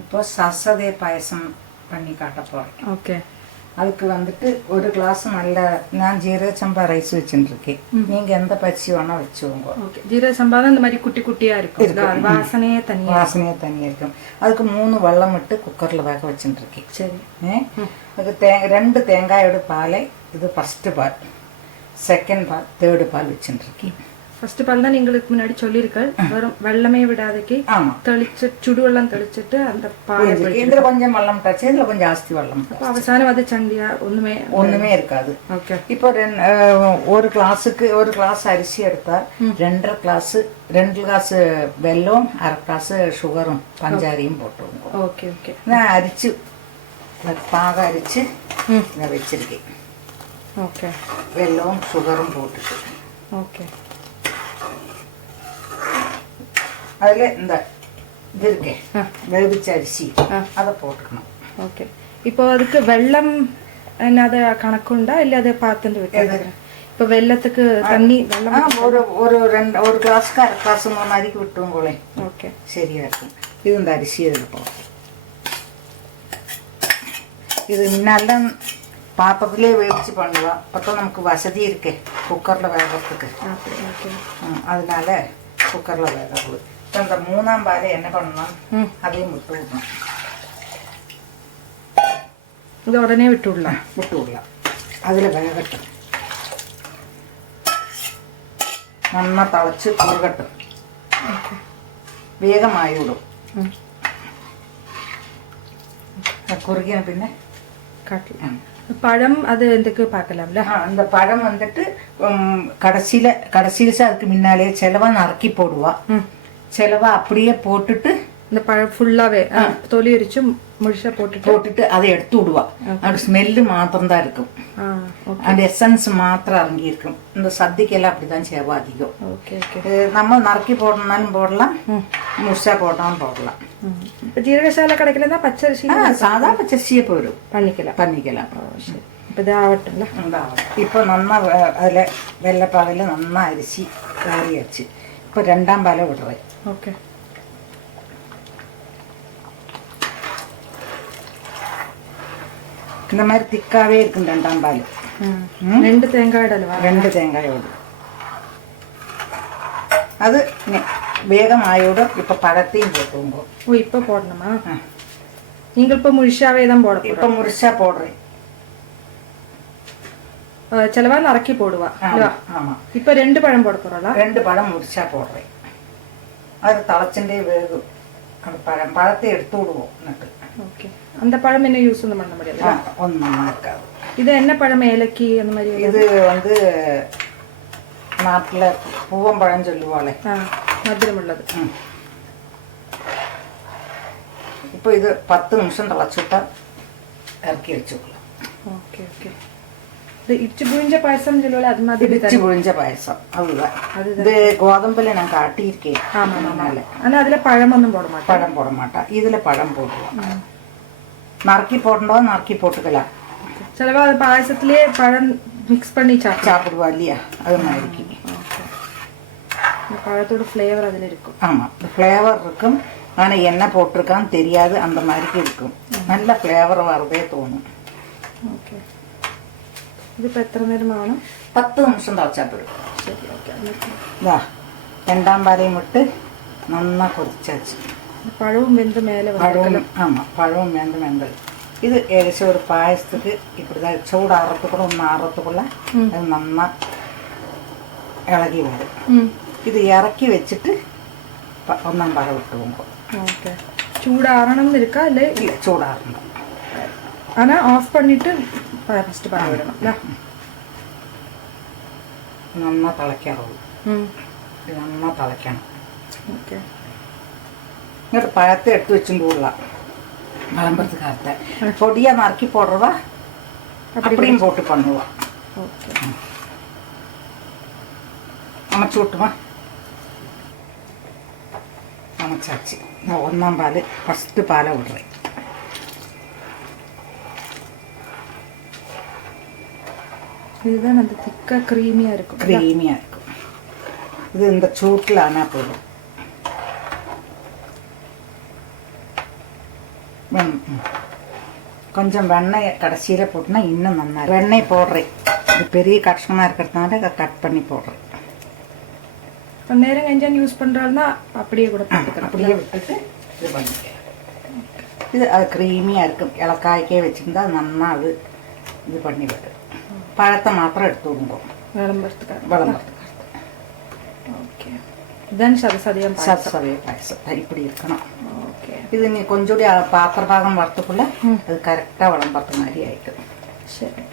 இப்போ சசதே பாயசம் பண்ணி காட்ட போகிறேன். ஓகே. அதுக்கு வந்துட்டு ஒரு கிளாஸ் நல்ல நான் ஜீரக சம்பா ரைஸ் வச்சுருக்கேன். நீங்கள் எந்த பச்சி வேணால் வச்சுக்கோங்க. ஓகே. ஜீரக சம்பா தான் இந்த மாதிரி குட்டி குட்டியாக இருக்கும், வாசனையே தனியாக இருக்கும். அதுக்கு 3 வெல்லம் விட்டு குக்கரில் வேக வச்சுருக்கேன். சரி. அதுக்கு 2 தேங்காயோட பாலை, இது ஃபஸ்ட்டு பால், செகண்ட் பால், தேர்டு பால் வச்சுருக்கேன். ஃபர்ஸ்ட் பால் தான் எங்களுக்கு முன்னாடி சொல்லியிருக்கேன். வெறும் வெள்ளமே விடாதக்கு தெளிச்சு சுடுவெல்லாம் தெளிச்சுட்டு அந்த பால் இதுல கொஞ்சம் வெள்ளம் டச்சு, இதுல கொஞ்சம் ஜாஸ்தி வெள்ளம். அவசானம் அது சண்டியா ஒண்ணுமே இருக்காது. ஓகே. இப்போ ஒரு கிளாஸ் அரிசி எடுத்தா 2 கிளாஸ் வெல்லம், 1/2 கிளாஸ் சுகரும் பஞ்சாரியும் போட்டுருவோம். Okay okay. நான் அரிச்சு பாக அரிச்சு இதை வச்சிருக்கேன். ஓகே. வெல்லம் சுகரும் போட்டுட்டு ஓகே. அதில் இந்த இது இருக்கே வேவிச்ச அரிசி அதை போட்டுக்கணும். ஓகே. இப்போ அதுக்கு வெள்ளம் என்னது கணக்குண்டா இல்லை அதை பார்த்துட்டு விட்டு? இப்போ வெள்ளத்துக்கு தண்ணி வெள்ளம் ஒரு கிளாஸ்க்கு 1/2 கிளாஸ் மாதிரிக்கு விட்டுருவோங்களே. ஓகே, சரியா இருக்கும். இது இந்த அரிசி இதில் போகும். இது முன்னால பாத்திரத்திலே வேவிச்சு பண்ணுவோம். அப்போ நமக்கு வசதி இருக்கே குக்கரில் வேகிறதுக்கு. அதனால குக்கரில் வேகிறது. இப்போ இந்த 3ஆம் பாலை என்ன பண்ணணும், அதையும் விட்டு விடணும். இது உடனே விட்டு விடலாம். அதில் வேகட்டும், நல்லா தழைச்சி குறுகட்டும், വേഗമായിടും. കുറുകിയ പിന്നെ பழம் அது எதுக்கு பார்க்கலாம்ல. அந்த பழம் வந்துட்டு கடைசியில அதுக்கு முன்னாலே செலவா நறுக்கி போடுவா. செலவா அப்படியே போட்டுட்டு இந்த பழம் ஃபுல்லாவே தொலி அரிச்சு முழுசா போட்டுட்டு அதை எடுத்து விடுவா. அது ஸ்மெல்லு மாத்திரம் தான் இருக்கும், அந்த எசன்ஸ் மாத்திரம் இறங்கி இருக்கும். இந்த சத்திக்கெல்லாம் அப்படிதான் சேவா அதிகம். நம்ம நறுக்கி போடணும்னாலும் போடலாம், முழுசா போட்டாலும் போடலாம். ஜீரகசாலை கிடைக்கல பச்சரிசி சாதா பச்சரிசியே போயிடும், பண்ணிக்கலாம். இப்போ இதாகட்டும்ல. இப்போ நல்லா அதில் வெள்ளைப்பாவையில் நல்லா அரிசி காரியாச்சு. இப்போ 2ஆம் பாலை விடுறேன். ஓகே. இந்த மாதிரி திக்காவே இருக்கும் 2ஆம் பால். 2 தேங்காயோடு அது வேகமாயோட. இப்போ பழத்தையும் போட்டுவோங்க. இப்போ போடணுமா? நீங்கள் இப்போ முழுசாவே தான் போட? இப்போ முழுசா போடுறேன். சிலவா நறுக்கி போடுவா. ஆமா. இப்போ 2 பழம் போட போறோம்ல? 2 பழம் முழுசா போடுறேன். அது தளச்சுட்டே வேகும். அந்த பழத்தை எடுத்து விடுவோம். ஓகே. அந்த பழம் என்ன யூஸ் பண்ண முடியாது? ஒன்றும் இருக்காது. இது என்ன பழம்? ஏலக்கி அந்த மாதிரி? இது வந்து நாட்டில் பூவம்பழம் சொல்லுவாளே, மதுரம் உள்ளது. இப்போ இது 10 நிமிஷம் தளச்சுட்டா இறக்கி வச்சுக்கலாம். Okay okay. இது இடிச்சு புழிஞ்ச பாயசம் சொல்லுவாள், அது மாதிரி இடிச்சு புழிஞ்ச பாயசம். அதுதான். இது கோதம்புல நான் காட்டியிருக்கேன். ஆனால் அதில் பழம் ஒன்றும் போட மாட்டேன். பழம் போட மாட்டேன். இதில் பழம் போடுவோம். நறுக்கி போடணும், நறுக்கி போட்டுக்கலாம். சிலவா அது பாயசத்துலேயே பழம் மிக்ஸ் பண்ணி சாப்பிடுவா இல்லையா, அது மாதிரி. பழத்தோட ஃப்ளேவர் அதில் இருக்கும். ஆமாம், ஃப்ளேவர் இருக்கும். ஆனால் என்ன போட்டிருக்கான்னு தெரியாது, அந்த மாதிரி இருக்கும். நல்ல ஃப்ளேவர் வரதே தோணும். ஓகே. இது இப்போ எத்தனை நேரம் ஆகணும்? 10 நிமிஷம் தளச்சா போயிடும். சரி, ஓகே. 2ஆம் பாலையும் விட்டு நல்லா கொதிச்சாச்சு. பழமும் வெந்து மேலே பழம். ஆமாம், பழமும் வெந்து இது ஏகദേശம் ஒரு பாயசத்துக்கு இப்படி தான். சூடு ஆறத்துக்குள்ள ஆறத்துக்குள்ள அது நல்லா இളகி வரும். இது இறக்கி வச்சுட்டு 1ஆம் பாலை விட்டுவோங்க. ஓகே. சூடாறணும்னு இருக்கா? இல்லை சூடாறணும். ஆனால் ஆஃப் பண்ணிட்டு ஃபஸ்ட்டு பண்ண விடணும்ல. நல்லா തിളയ്ക്കാറുള്ളൂ. ഇത് നന്നാ തിളയ്ക്കണം. ഓക്കെ. എന്നിട്ട് പഴത്തെ എടുത്ത് വെച്ചും കൂടலாம் விளம்பரத்துக்காக. பொடியா நறுக்கி போடுறவா அப்படியும் போட்டு பண்ணுவா. ஓகே. அமைச்சு விட்டுமா? அமைச்சாச்சு. நான் 1ஆம் பால் ஃபஸ்ட்டு பாலை விடுறேன். இதுதான் அந்த திக்காக க்ரீமியாக இருக்கும். க்ரீமியாக இருக்கும். இது இந்த சூட்டில் ஆனால் போதும். கொஞ்சம் வெண்ணெய் கடைசியில் போட்டுனா இன்னும் நல்லா வெண்ணெய் போடுறேன். இது பெரிய கஷ்டமாக இருக்கிறதுனால கட் பண்ணி போடுறேன். நேரம் கஞ்சான் யூஸ் பண்ணுறாருன்னா அப்படியே கூட போட்டுக்கிறேன். அப்படியே விட்டுட்டு இது பண்ணிக்கிறேன். இது அது க்ரீமியாக இருக்கும். இலக்காய்க்கே வச்சுருந்தா அது நல்லா அது இது பண்ணி விட்டு பழத்தை மாத்திரம் எடுத்து விடுவோம் விளம்பரத்துக்காக. ஓகே, இதுதான் சதசதியம் சதசதிய பாயசம் இப்படி இருக்கணும். ஓகே, இது நீ கொஞ்சோடி பாத்திர பாகம் வரத்துக்குள்ள அது கரெக்டாக விளம்பரத்து மாதிரி ஆயிடும். சரி.